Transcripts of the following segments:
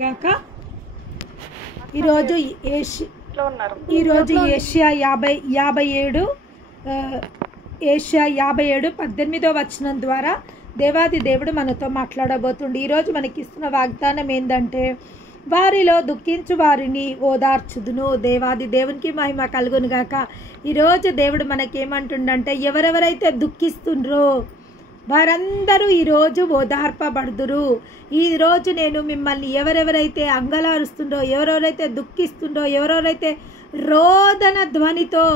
గాక ఈరోజు ఏషియా 57 18వ వచనం ద్వారా దేవాది దేవుడు మనతో మాట్లాడబోతుండు. ఈరోజు మనకి ఇస్తున్న వాగ్దానం ఏంటంటే, వారిలో దుఃఖించు వారిని ఓదార్చుదును. దేవాది దేవునికి మహిమ కలుగును గాక. ఈరోజు దేవుడు మనకేమంటుండంటే, ఎవరెవరైతే దుఃఖిస్తుండ్రో వారందరూ ఈరోజు ఓదార్పబడుదురు. ఈరోజు నేను మిమ్మల్ని ఎవరెవరైతే అంగలారుస్తుండో, ఎవరెవరైతే దుఃఖిస్తుండో, ఎవరెవరైతే రోదన ధ్వనితో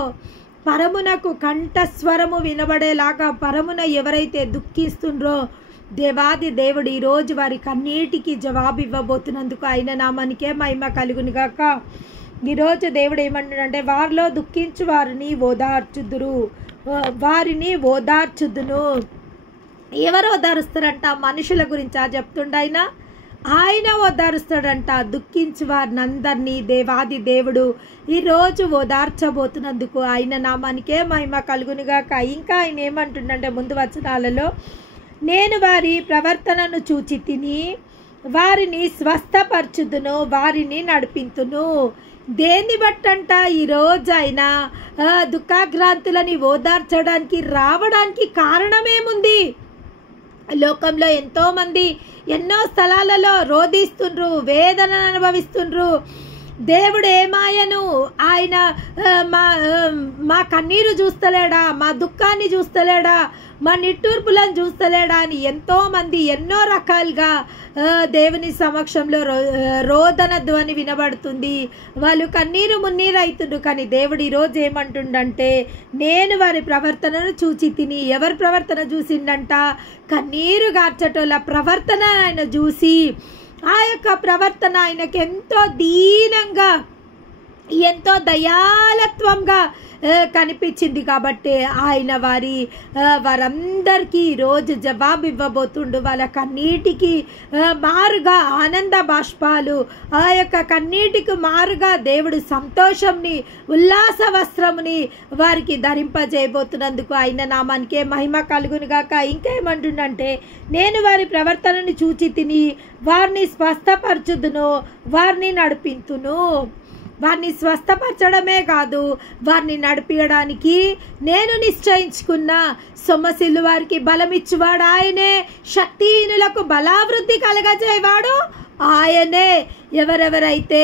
పరమునకు కంఠస్వరము వినబడేలాగా పరమున ఎవరైతే దుఃఖిస్తుండ్రో దేవాది దేవుడు ఈరోజు వారి కన్నీటికి జవాబు ఇవ్వబోతున్నందుకు ఆయన నామానికే మహిమ కలుగును గాక. ఈరోజు దేవుడు ఏమంటున్నాడంటే, వారిలో దుఃఖించు వారిని ఓదార్చుదును. ఎవరు ఓదారుస్తారంట? మనుషుల గురించి చెప్తుండ ఆయన ఓదారుస్తాడంట. దుఃఖించు వారిని అందరినీ దేవాది దేవుడు ఈరోజు ఓదార్చబోతున్నందుకు ఆయన నామానికే మహిమ కలుగునుగాక. ఇంకా ఆయన ఏమంటుండంటే ముందు వచనాలలో, నేను వారి ప్రవర్తనను చూచి తిని వారిని స్వస్థపరచుదును, వారిని నడిపింతును. దేన్ని బట్టంట ఈరోజు ఆయన దుఃఖాగ్రాంతులని ఓదార్చడానికి రావడానికి కారణమేముంది? లోకంలో ఎంతోమంది ఎన్నో స్థలాలలో రోధిస్తుండ్రు, వేదనను అనుభవిస్తుండ్రు. దేవుడు ఏమాయను? ఆయన మా కన్నీరు చూస్తలేడా? మా దుఃఖాన్ని చూస్తలేడా? మా నిట్టూర్పులను చూస్తలేడా అని ఎంతోమంది ఎన్నో రకాలుగా దేవుని సమక్షంలో రోదన ధ్వని వినబడుతుంది. వాళ్ళు కన్నీరు మున్నీరు అవుతుండ్రు. కానీ దేవుడు ఈరోజు ఏమంటుండంటే, నేను వారి ప్రవర్తనను చూచి తిని. ఎవరి ప్రవర్తన చూసిండంట? కన్నీరు గార్చటోళ్ళ ప్రవర్తన ఆయన చూసి, ఆ యొక్క ప్రవర్తన ఆయనకి ఎంతో దీనంగా, ఎంతో దయాలత్వంగా కనిపించింది. కాబట్టి ఆయన వారందరికీ ఈరోజు జవాబు ఇవ్వబోతుండు. వాళ్ళ కన్నీటికి మారుగా ఆనంద బాష్పాలు, ఆ యొక్క కన్నీటికి మారుగా దేవుడు సంతోషంని, ఉల్లాస వస్త్రముని వారికి ధరింపజేయబోతున్నందుకు ఆయన నామానికే మహిమ కలుగును గాక. ఇంకేమంటుండంటే, నేను వారి ప్రవర్తనని చూచి తిని వారిని స్వస్థపరచుదును, వారిని నడిపింతును. వారిని స్వస్థపరచడమే కాదు, వారిని నడిపించడానికి నేను నిశ్చయించుకున్న సొమ్మసిల్లు వారికి బలమిచ్చువాడు ఆయనే, శక్తిహీనులకు బలావృద్ధి కలగజేవాడు ఆయనే. ఎవరెవరైతే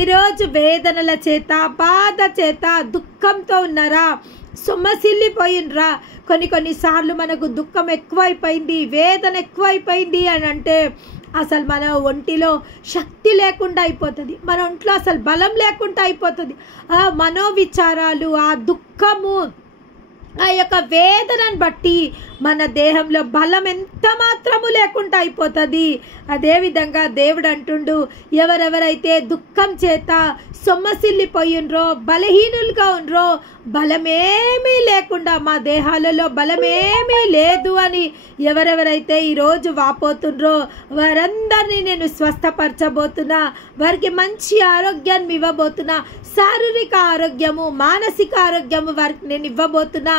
ఈరోజు వేదనల చేత, బాధ చేత, దుఃఖంతో ఉన్నారా, సొమ్మసిల్లిపోయినరా, కొన్నిసార్లు మనకు దుఃఖం ఎక్కువైపోయింది, వేదన ఎక్కువైపోయింది అని అంటే అసలు మన ఒంటిలో శక్తి లేకుండా అయిపోతుంది, మన ఒంట్లో అసలు బలం లేకుండా అయిపోతుంది. ఆ మనోవిచారాలు, ఆ దుఃఖము, ఆ యొక్క వేదనను బట్టి మన దేహంలో బలం ఎంత మాత్రము లేకుండా అయిపోతుంది. అదేవిధంగా దేవుడు అంటుండు, ఎవరెవరైతే దుఃఖం చేత సొమ్మసిల్లిపోయినరో, బలహీనులుగా ఉన్నరో, బలమేమీ లేకుండా మా దేహాలలో బలమేమీ లేదు అని ఎవరెవరైతే ఈరోజు వాపోతుండ్రో వారందరినీ నేను స్వస్థపరచబోతున్నా. వారికి మంచి ఆరోగ్యాన్ని ఇవ్వబోతున్నా. శారీరక ఆరోగ్యము, మానసిక ఆరోగ్యము వారికి నేను ఇవ్వబోతున్నా.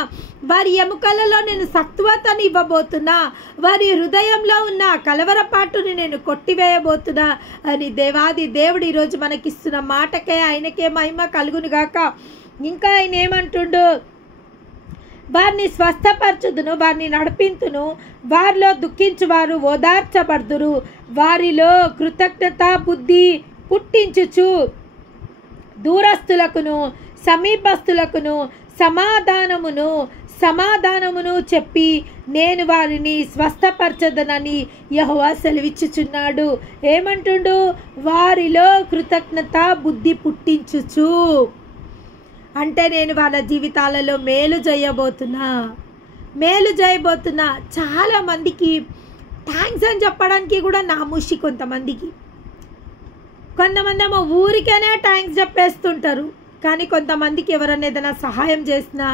వారి ఎముకలలో నేను సత్వతను ఇవ్వబోతున్నా. వారి హృదయంలో ఉన్న కలవరపాటుని నేను కొట్టివేయబోతున్నా అని దేవాది దేవుడు ఈరోజు మనకిస్తున్న మాటకే ఆయనకే మహిమ కలుగును గాక. ఇంకా ఆయన ఏమంటుండు? వారిని స్వస్థపరచుదును, వారిని నడిపింతును. వారిలో దుఃఖించువారు ఓదార్చబడుదురు. వారిలో కృతజ్ఞత బుద్ధి పుట్టించుచు దూరస్తులకును సమీపస్తులకును సమాధానమును చెప్పి నేను వారిని స్వస్థపరచదనని యెహోవా సెలవిచ్చుచున్నాడు. ఏమంటుండు? వారిలో కృతజ్ఞత బుద్ధి పుట్టించుచు అంటే నేను వాళ్ళ జీవితాలలో మేలు చేయబోతున్నా. చాలా మందికి థ్యాంక్స్ అని చెప్పడానికి కూడా నామూషి. కొంతమంది ఏమో ఊరికేనే థ్యాంక్స్ చెప్పేస్తుంటారు. కానీ కొంతమందికి ఎవరైనా ఏదైనా సహాయం చేసినా,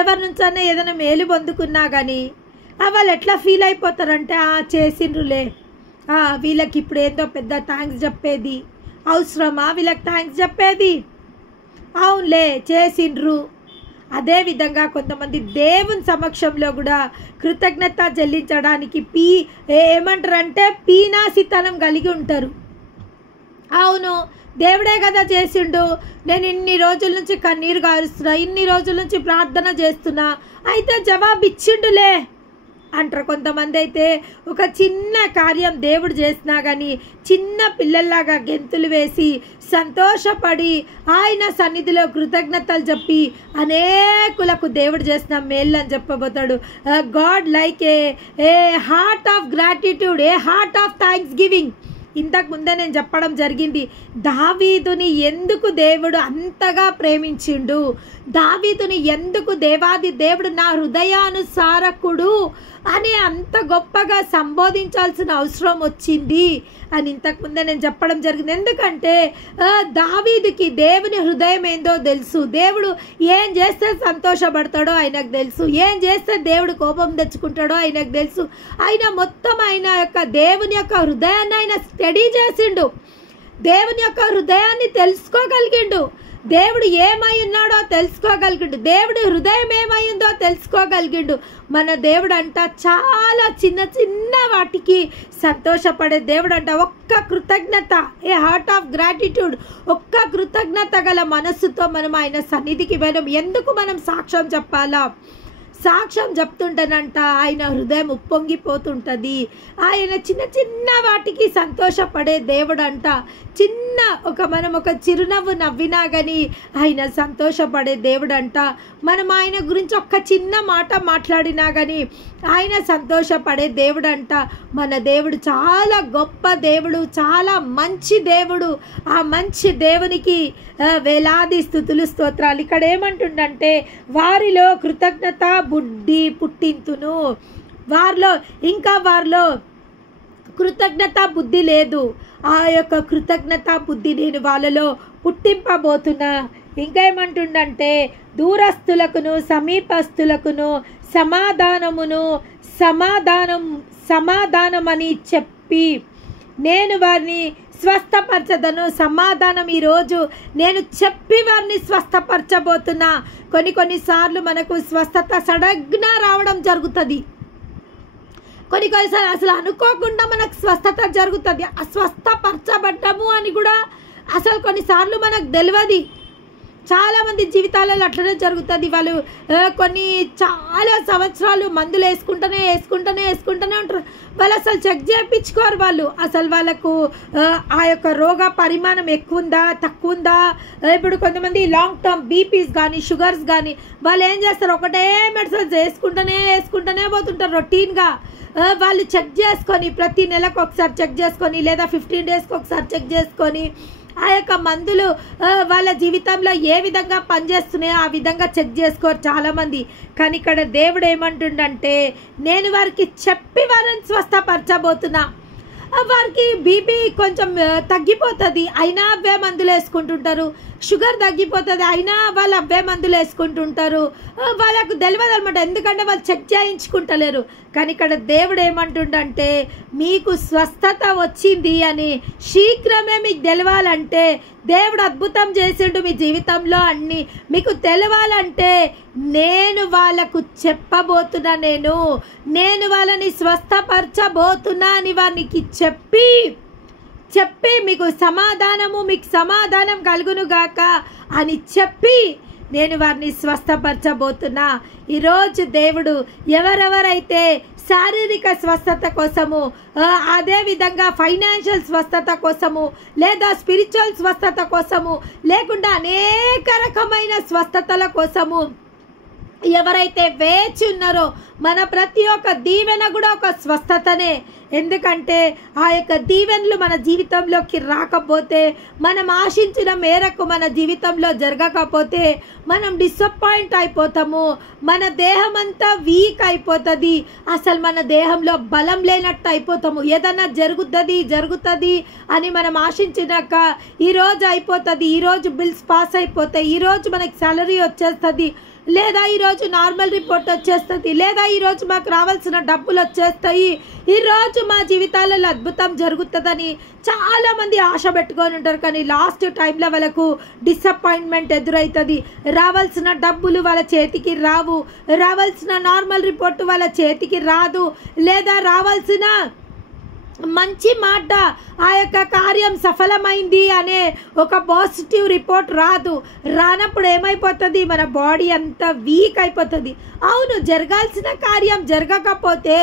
ఎవరి నుంచైనా ఏదైనా మేలు పొందుకున్నా కానీ వాళ్ళు ఎట్లా ఫీల్ అయిపోతారంటే, చేసిండ్రులే, వీళ్ళకి ఇప్పుడు ఏదో పెద్ద థ్యాంక్స్ చెప్పేది అవసరమా? వీళ్ళకి థ్యాంక్స్ చెప్పేది? అవునులే, చేసిండ్రు. అదేవిధంగా కొంతమంది దేవుని సమక్షంలో కూడా కృతజ్ఞత చెల్లించడానికి ఏమంటారంటే పీనాసితనం కలిగి ఉంటారు. అవును, దేవుడే కదా చేసిండు, నేను ఇన్ని రోజుల నుంచి కన్నీరు గారుస్తున్నా, ఇన్ని రోజుల నుంచి ప్రార్థన చేస్తున్నా, అయితే జవాబు ఇచ్చిండులే అంటారు. కొంతమంది అయితే ఒక చిన్న కార్యం దేవుడు చేసినా కానీ చిన్న పిల్లల్లాగా గెంతులు వేసి సంతోషపడి ఆయన సన్నిధిలో కృతజ్ఞతలు చెప్పి అనేకులకు దేవుడు చేసిన మేలు అని చెప్పబోతాడు. God like a heart of gratitude, a heart of thanksgiving. ఇంతకు ముందే నేను చెప్పడం జరిగింది, దావీదుని ఎందుకు దేవుడు అంతగా ప్రేమించిండు, దావీదుని ఎందుకు దేవాది దేవుడు నా హృదయానుసారకుడు అని అంత గొప్పగా సంబోధించాల్సిన అవసరం వచ్చింది అని ఇంతకు ముందే నేను చెప్పడం జరిగింది. ఎందుకంటే దావీదుకి దేవుని హృదయం ఏందో తెలుసు, దేవుడు ఏం చేస్తే సంతోషపడతాడో ఆయనకు తెలుసు, ఏం చేస్తే దేవుడు కోపం తెచ్చుకుంటాడో ఆయనకు తెలుసు. ఆయన మొత్తం ఆయన యొక్క దేవుని యొక్క హృదయాన్ని ఆయన స్టడీ చేసిండు, దేవుని యొక్క హృదయాన్ని తెలుసుకోగలిగిండు, దేవుడు ఏమై ఉన్నాడో తెలుసుకోగలిగిండు, దేవుడి హృదయం ఏమైందో తెలుసుకోగలిగిండు. మన దేవుడు అంట చాలా చిన్న చిన్న వాటికి సంతోషపడే దేవుడు అంట. ఒక్క కృతజ్ఞత, ఏ హార్ట్ ఆఫ్ గ్రాటిట్యూడ్, ఒక్క కృతజ్ఞత గల మనస్సుతో మనం ఆయన సన్నిధికి వెళ్ళం. ఎందుకు మనం సాక్ష్యం చెప్పాలా? సాక్ష్యం చెప్తుంటానంట ఆయన హృదయం ఉప్పొంగిపోతుంటుంది. ఆయన చిన్న చిన్న వాటికి సంతోషపడే దేవుడు అంట. చిన్న మనం ఒక చిరునవ్వు నవ్వినా కానీ ఆయన సంతోషపడే దేవుడు అంట. మనం ఆయన గురించి ఒక్క చిన్న మాట మాట్లాడినా కానీ ఆయన సంతోషపడే దేవుడు అంట. మన దేవుడు చాలా గొప్ప దేవుడు, చాలా మంచి దేవుడు. ఆ మంచి దేవునికి వేలాది స్తుతులు స్తోత్రాలు. ఇక్కడ ఏమంటుండంటే వారిలో కృతజ్ఞత బుద్ధి పుట్టింతును. వారిలో కృతజ్ఞత బుద్ధి లేదు. ఆ యొక్క కృతజ్ఞత బుద్ధి నేను వాళ్ళలో పుట్టింపబోతున్నా. ఇంకా ఏమంటుండంటే దూరస్తులకును సమీపస్తులకును సమాధానమని చెప్పి నేను వారిని స్వస్థపరచదను. సమాధానం ఈరోజు నేను చెప్పి వారిని స్వస్థపరచబోతున్నా. కొన్నిసార్లు మనకు స్వస్థత సడగ్గా రావడం జరుగుతుంది, కొన్నిసార్లు అసలు అనుకోకుండా మనకు స్వస్థత జరుగుతుంది. అస్వస్థపరచబడ్డము అని కూడా అసలు కొన్నిసార్లు మనకు తెలియదు. చాలామంది జీవితాలలో అట్లనే జరుగుతుంది. వాళ్ళు చాలా సంవత్సరాలు మందులు వేసుకుంటూనే ఉంటారు. వాళ్ళు అసలు చెక్ చేయించుకోరు. వాళ్ళు అసలు వాళ్ళకు ఆ యొక్క రోగ పరిమాణం ఎక్కువ ఉందా తక్కువ ఉందా. ఇప్పుడు కొంతమంది లాంగ్ టర్మ్ బీపీస్ కానీ షుగర్స్ కానీ వాళ్ళు ఏం చేస్తారు, ఒకటే మెడిసిన్స్ వేసుకుంటూనే పోతుంటారు రొటీన్గా. వాళ్ళు చెక్ చేసుకొని ప్రతి నెలకు ఒకసారి చెక్ చేసుకొని లేదా 15 డేస్కి ఒకసారి చెక్ చేసుకొని ఆ యొక్క మందులు వాళ్ళ జీవితంలో ఏ విధంగా పనిచేస్తున్నాయో ఆ విధంగా చెక్ చేసుకోరు చాలామంది. కానీ ఇక్కడ దేవుడు ఏమంటుండంటే నేను వారికి చెప్పి వారిని స్వస్థపరచబోతున్నా. వారికి బీపీ కొంచెం తగ్గిపోతుంది, అయినా అవే మందులు వేసుకుంటుంటారు. షుగర్ తగ్గిపోతుంది, అయినా వాళ్ళు అవే మందులు వేసుకుంటుంటారు. వాళ్ళకు తెలియదు అనమాట, ఎందుకంటే వాళ్ళు చెక్ చేయించుకుంటలేరు. కానీ ఇక్కడ దేవుడు ఏమంటుండంటే మీకు స్వస్థత వచ్చింది అని శీఘ్రమే మీకు తెలవాలంటే, దేవుడు అద్భుతం చేసిండు మీ జీవితంలో అన్ని మీకు తెలవాలంటే నేను వాళ్ళకు చెప్పబోతున్నా, నేను వాళ్ళని స్వస్థపరచబోతున్నా అని వారికి చెప్పి మీకు సమాధానం కలుగును గాక అని చెప్పి నేను వారిని స్వస్థపరచబోతున్నా. ఈరోజు దేవుడు ఎవరెవరైతే శారీరక స్వస్థత కోసము, అదేవిధంగా ఫైనాన్షియల్ స్వస్థత కోసము, లేదా స్పిరిచువల్ స్వస్థత కోసము, లేకుండా అనేక రకమైన స్వస్థతల కోసము ఎవరైతే వేచి ఉన్నారో, మన ప్రతి ఒక్క దీవెన కూడా ఒక స్వస్థతనే. ఎందుకంటే ఆ యొక్క దీవెనలు మన జీవితంలోకి రాకపోతే, మనం ఆశించిన మేరకు మన జీవితంలో జరగకపోతే మనం డిసప్పాయింట్ అయిపోతాము. మన దేహం అంతా వీక్ అయిపోతుంది, అసలు మన దేహంలో బలం లేనట్టు అయిపోతాము. ఏదన్నా జరుగుతుంది అని మనం ఆశించినాక ఈరోజు అయిపోతుంది, ఈరోజు బిల్స్ పాస్ అయిపోతాయి, ఈరోజు మనకి సాలరీ వచ్చేస్తుంది, లేదా ఈరోజు నార్మల్ రిపోర్ట్ వచ్చేస్తుంది, లేదా ఈరోజు మాకు రావాల్సిన డబ్బులు వచ్చేస్తాయి, ఈరోజు మా జీవితాలలో అద్భుతం జరుగుతుందని చాలామంది ఆశ పెట్టుకొని ఉంటారు. కానీ లాస్ట్ టైంలో వాళ్ళకు డిసప్పాయింట్మెంట్ ఎదురవుతుంది. రావాల్సిన డబ్బులు వాళ్ళ చేతికి రావు, రావాల్సిన నార్మల్ రిపోర్ట్ వాళ్ళ చేతికి రాదు, లేదా రావాల్సిన మంచి మాట, ఆ యొక్క కార్యం సఫలమైంది అనే ఒక పాజిటివ్ రిపోర్ట్ రానప్పుడు ఏమైపోతుంది, మన బాడీ అంతా వీక్ అయిపోతుంది. అవును, జరగాల్సిన కార్యం జరగకపోతే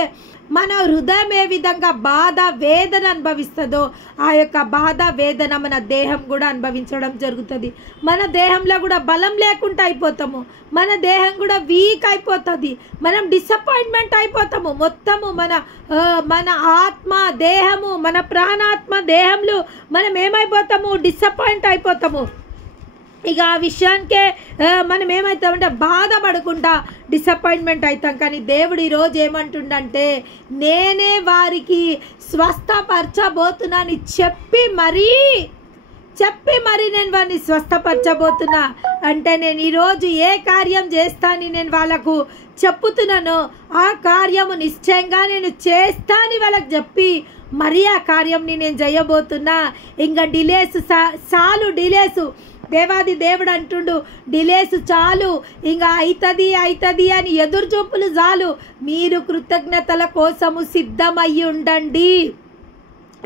మన హృదయం ఏ విధంగా బాధ వేదన అనుభవిస్తుందో ఆ యొక్క బాధ వేదన మన దేహం కూడా అనుభవించడం జరుగుతుంది. మన దేహంలో కూడా బలం లేకుండా అయిపోతాము, మన దేహం కూడా వీక్ అయిపోతుంది, మనం డిసప్పాయింట్మెంట్ అయిపోతాము. మొత్తము మన ఆత్మ దేహము, మన ప్రాణాత్మ దేహంలో మనం ఏమైపోతాము, డిసప్పాయింట్ అయిపోతాము. ఇక ఆ విషయానికే మనం ఏమవుతామంటే బాధపడకుండా డిసప్పాయింట్మెంట్ అవుతాం. కానీ దేవుడు ఈరోజు ఏమంటుండంటే, నేనే వారికి స్వస్థపరచబోతున్నాను చెప్పి మరీ నేను వారిని స్వస్థపరచబోతున్నా. అంటే నేను ఈరోజు ఏ కార్యం చేస్తానని నేను వాళ్ళకు చెప్పుతున్నానో ఆ కార్యము నిశ్చయంగా నేను చేస్తానని వాళ్ళకి చెప్పి మరి ఆ కార్యంని నేను చేయబోతున్నా. ఇంకా డిలేస్ డిలేసు దేవాది దేవుడు అంటుండు, డిలేస్ చాలు, ఇంకా అవుతుంది అని ఎదురు చూపులు చాలు, మీరు కృతజ్ఞతల కోసము సిద్ధమయ్యి ఉండండి.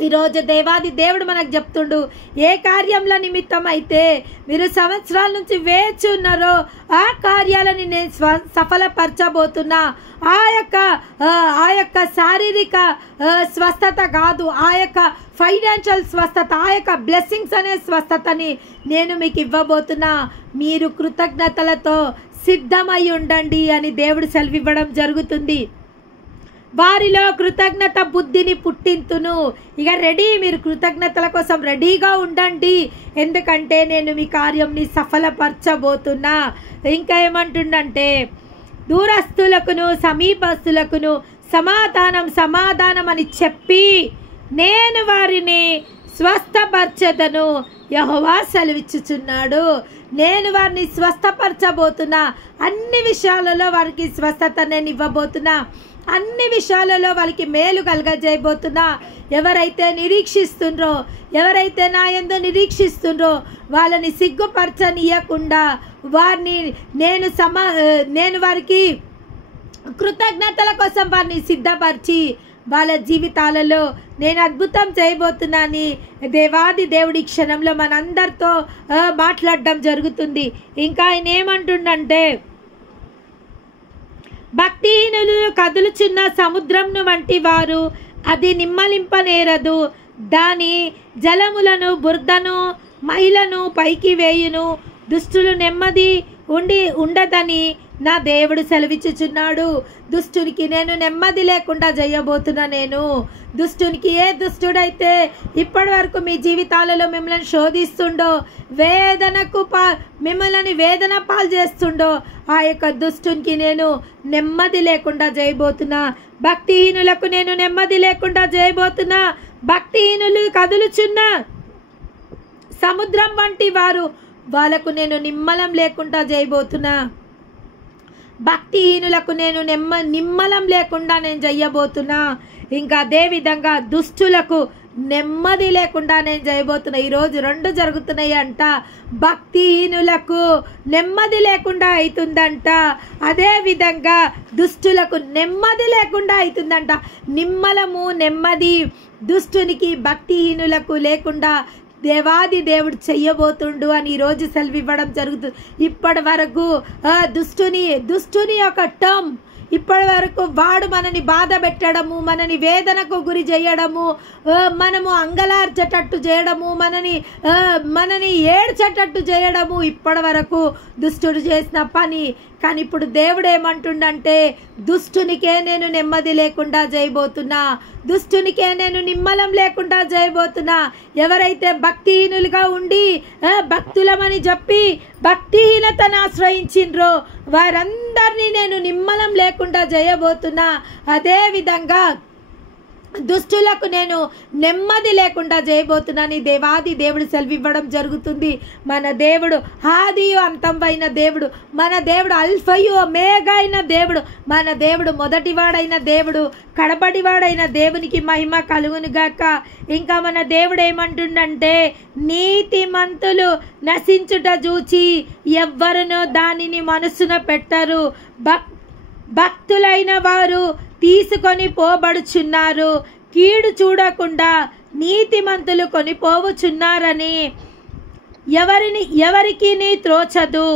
ఈరోజు దేవాది దేవుడు మనకు చెప్తుండు, ఏ కార్యంలో నిమిత్తం అయితే మీరు సంవత్సరాల నుంచి వేచి ఉన్నారో ఆ కార్యాలని నేను సఫలపరచబోతున్నా. ఆ యొక్క శారీరక స్వస్థత కాదు, ఆ యొక్క ఫైనాన్షియల్ స్వస్థత, ఆ యొక్క బ్లెస్సింగ్స్ అనే స్వస్థతని నేను మీకు ఇవ్వబోతున్నా. మీరు కృతజ్ఞతలతో సిద్ధమై ఉండండి అని దేవుడు సెలవివ్వడం జరుగుతుంది. వారిలో కృతజ్ఞత బుద్ధిని పుట్టింతును. ఇక మీరు కృతజ్ఞతల కోసం రెడీగా ఉండండి, ఎందుకంటే నేను మీ కార్యంని సఫలపరచబోతున్నా. ఇంకా ఏమంటుండంటే, దూరస్తులకును సమీపస్తులకును సమాధానం అని చెప్పి నేను వారిని స్వస్థపరచెదను యెహోవా సెలవిచ్చుచున్నాడు. నేను వారిని స్వస్థపరచబోతున్నా. అన్ని విషయాలలో వారికి స్వస్థత నేను ఇవ్వబోతున్నా. అన్ని విషయాలలో వాళ్ళకి మేలు కలగజేయబోతున్నా. ఎవరైతే నిరీక్షిస్తుండ్రో, ఎవరైతే నా యందు నిరీక్షిస్తుండ్రో వాళ్ళని సిగ్గుపరచనీయకుండా వారిని నేను వారికి కృతజ్ఞతల కోసం వారిని సిద్ధపరిచి వాళ్ళ జీవితాలలో నేను అద్భుతం చేయబోతున్నాని దేవాది దేవుడి క్షణంలో మనందరితో మాట్లాడడం జరుగుతుంది. ఇంకా ఆయన ఏమంటుండంటే, భక్తిహీనులు కదులుచున్న సముద్రంను వంటి వారు, అది నిమ్మలింపనేరదు, దాని జలములను బురదను మైలను పైకి వేయును, దుష్టులు నెమ్మది ఉండదని నా దేవుడు సెలవిచ్చుచున్నాడు. దుష్టునికి నేను నెమ్మది లేకుండా చేయబోతున్నా. నేను దుష్టునికి, ఏ దుష్టుడైతే ఇప్పటి వరకు మీ జీవితాలలో మిమ్మల్ని శోధిస్తుండో, మిమ్మల్ని వేదన పాలు చేస్తుండో ఆ యొక్క దుష్టునికి నేను నెమ్మది లేకుండా చేయబోతున్నా. భక్తిహీనులకు నేను నెమ్మది లేకుండా చేయబోతున్నా. భక్తిహీనులు కదులుచున్న సముద్రం వంటి వారు, వాళ్ళకు నేను నిమ్మలం లేకుండా చేయబోతున్నా. భక్తిహీనులకు నేను నిమ్మలం లేకుండా నేను చేయబోతున్నా. ఇంకా అదే విధంగా దుష్టులకు నెమ్మది లేకుండా నేను చేయబోతున్నా. ఈరోజు రెండు జరుగుతున్నాయి అంట. భక్తిహీనులకు నెమ్మది లేకుండా అవుతుందంట, అదే విధంగా దుష్టులకు నెమ్మది లేకుండా అవుతుందంట. నెమ్మది దుష్టునికి భక్తిహీనులకు లేకుండా దేవాది దేవుడు చెయ్యబోతుండు అని ఈరోజు సెలవివ్వడం జరుగుతుంది. ఇప్పటి వరకు దుష్టుని యొక్క టర్మ్, ఇప్పటి వరకు వాడు మనని బాధ పెట్టడము, మనని వేదనకు గురి చేయడము, మనము అంగలార్చేటట్టు చేయడము, మనని ఏడ్చేటట్టు చేయడము ఇప్పటి వరకు దుష్టుడు చేసిన పని. కానీ ఇప్పుడు దేవుడు ఏమంటుండంటే, దుష్టునికే నేను నెమ్మది లేకుండా చేయబోతున్నా, దుష్టునికే నేను నిమ్మలం లేకుండా చేయబోతున్నా. ఎవరైతే భక్తిహీనులుగా ఉండి భక్తులమని చెప్పి భక్తిహీనతను ఆశ్రయించిండ్రో వారందరినీ నేను నిమ్మలం లేకుండా చేయబోతున్నా. అదే విధంగా దుష్టులకు నేను నెమ్మది లేకుండా చేయబోతున్నాను దేవాది దేవుడు సెలవివ్వడం జరుగుతుంది. మన దేవుడు ఆదియు అంతమైన దేవుడు, మన దేవుడు అల్ఫయు ఒమేగా అయిన దేవుడు, మన దేవుడు మొదటివాడైన దేవుడు, కడపడివాడైన దేవునికి మహిమ కలుగును గాక. ఇంకా మన దేవుడు ఏమంటుండంటే, నీతిమంతులు నశించుట చూచి ఎవ్వరునో దానిని మనసున పెట్టరు, భక్తులైన వారు తీసుకొని పోబడుచున్నారు. కీడు చూడకుండా నీతిమంతులు కొనిపోవుచున్నారని ఎవరికి త్రోచదు.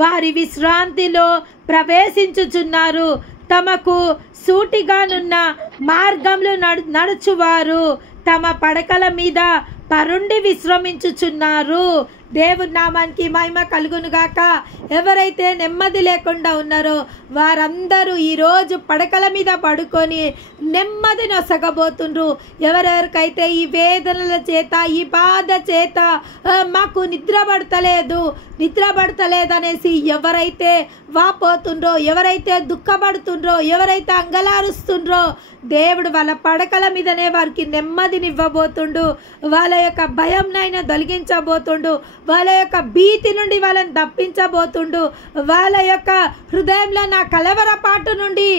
వారి విశ్రాంతిలో ప్రవేశించుచున్నారు. తమకు సూటిగానున్న మార్గంలో నడుచువారు తమ పడకల మీద పరుండి విశ్రమించుచున్నారు. దేవుని నామానికి మహిమ కలుగును గాక. ఎవరైతే నెమ్మది లేకుండా ఉన్నారో వారందరూ ఈరోజు పడకల మీద పడుకొని నెమ్మదిని ఒసగబోతుండ్రు. ఎవరెవరికైతే ఈ వేదనల చేత, ఈ బాధ చేత మాకు నిద్ర పడతలేదనేసి ఎవరైతే వాపోతుండ్రో, ఎవరైతే దుఃఖపడుతుండ్రో, ఎవరైతే అంగలారుస్తుండ్రో, దేవుడు వాళ్ళ పడకల మీదనే వారికి నెమ్మదినివ్వబోతుండు. వాళ్ళ యొక్క భయంనైనా తొలగించబోతుండు. వాళ్ళ యొక్క భీతి నుండి వాళ్ళని తప్పించబోతుండు. వాళ్ళ యొక్క హృదయంలో నా కలవరపాటు నుండి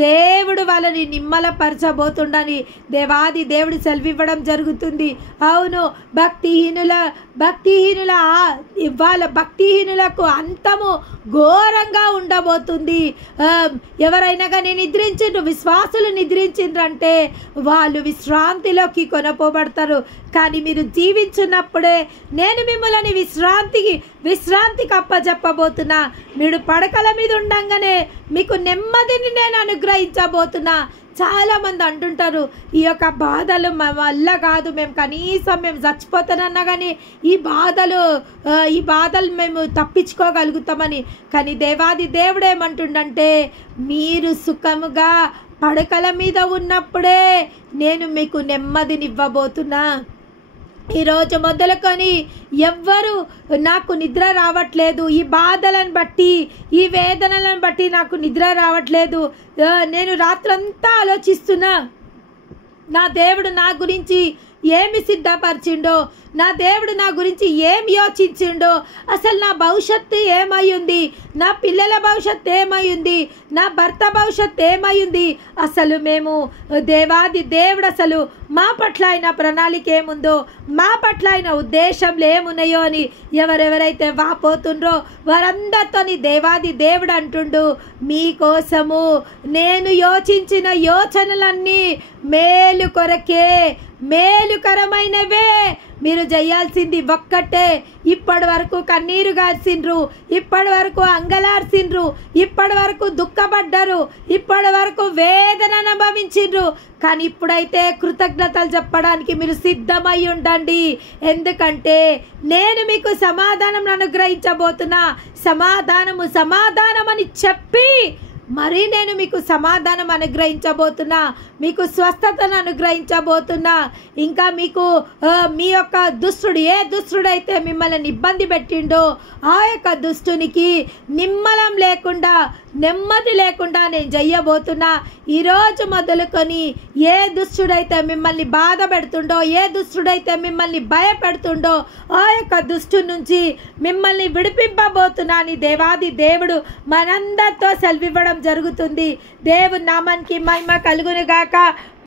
దేవుడు వాళ్ళని నిమ్మలపరచబోతుండని దేవాది దేవుడు సెలవివ్వడం జరుగుతుంది. అవును, భక్తిహీనులకు అంతము ఘోరంగా ఉండబోతుంది. ఎవరైనా కానీ విశ్వాసులు నిద్రించిండ్రంటే వాళ్ళు విశ్రాంతిలోకి కొనపోబడతారు. కానీ మీరు జీవించున్నప్పుడే నేను మిమ్మల్ని విశ్రాంతికి అప్పచెప్పబోతున్నా. మీరు పడకల మీద ఉండంగానే మీకు నెమ్మదిని నేను అనుగ్రహించబోతున్నా. చాలామంది అంటుంటారు, ఈ యొక్క బాధలు మా వల్ల కాదు, మేము చచ్చిపోతానన్నా కానీ ఈ బాధలు మేము తప్పించుకోగలుగుతామని. కానీ దేవాది దేవుడు ఏమంటుండంటే, మీరు సుఖముగా పడకల మీద ఉన్నప్పుడే నేను మీకు నెమ్మదినివ్వబోతున్నా. ఈరోజు మొదలుకొని ఎవ్వరు నాకు నిద్ర రావట్లేదు, ఈ బాధలను బట్టి, ఈ వేదనలను బట్టి నాకు నిద్ర రావట్లేదు, నేను రాత్రంతా ఆలోచిస్తున్నా నా దేవుడు నా గురించి ఏమి సిద్ధపరిచిండో, నా దేవుడు నా గురించి ఏం యోచించిండో, అసలు నా భవిష్యత్తు ఏమయ్యింది, నా పిల్లల భవిష్యత్తు ఏమయ్యింది, నా భర్త భవిష్యత్తు ఏమయ్యింది, అసలు మేము దేవాది దేవుడు అసలు మా పట్ల ఆయన ప్రణాళిక ఏముందో, మా పట్ల ఆయన ఉద్దేశంలో ఏమున్నాయో అని ఎవరెవరైతే వాపోతుండ్రో వారందరితో దేవాది దేవుడు అంటుండు, మీకోసము నేను యోచించిన యోచనలన్నీ మేలు కొరకే, మేలుకరమైనవే. మీరు చేయాల్సింది ఒక్కటే. ఇప్పటి వరకు కన్నీరు గార్చిండ్రు, ఇప్పటి వరకు అంగలార్చిండ్రు, ఇప్పటి వరకు దుఃఖపడ్డారు, ఇప్పటి వరకు వేదన అనుభవించిండ్రు. కానీ ఇప్పుడైతే కృతజ్ఞతలు చెప్పడానికి మీరు సిద్ధమై ఉండండి. ఎందుకంటే నేను మీకు సమాధానం అనుగ్రహించబోతున్నా. సమాధానం అని చెప్పి మరి నేను మీకు సమాధానం అనుగ్రహించబోతున్నా, మీకు స్వస్థతను అనుగ్రహించబోతున్నా. ఇంకా మీకు మీ యొక్క దుష్టుడు ఏ దుష్టుడైతే మిమ్మల్ని ఇబ్బంది పెట్టిండో ఆ యొక్క దుష్టునికి నిమ్మలం లేకుండా, నెమ్మది లేకుండా నేను చెయ్యబోతున్నా. ఈరోజు మొదలుకొని ఏ దుష్టుడైతే మిమ్మల్ని బాధ పెడుతుండో, ఏ దుష్టుడైతే మిమ్మల్ని భయపెడుతుండో ఆ యొక్క దుష్టు నుంచి మిమ్మల్ని విడిపింపబోతున్నా అని దేవాది దేవుడు మనందరితో సెలవివ్వడం జరుగుతుంది. దేవుని నామానికి మహిమ కలుగును గాక.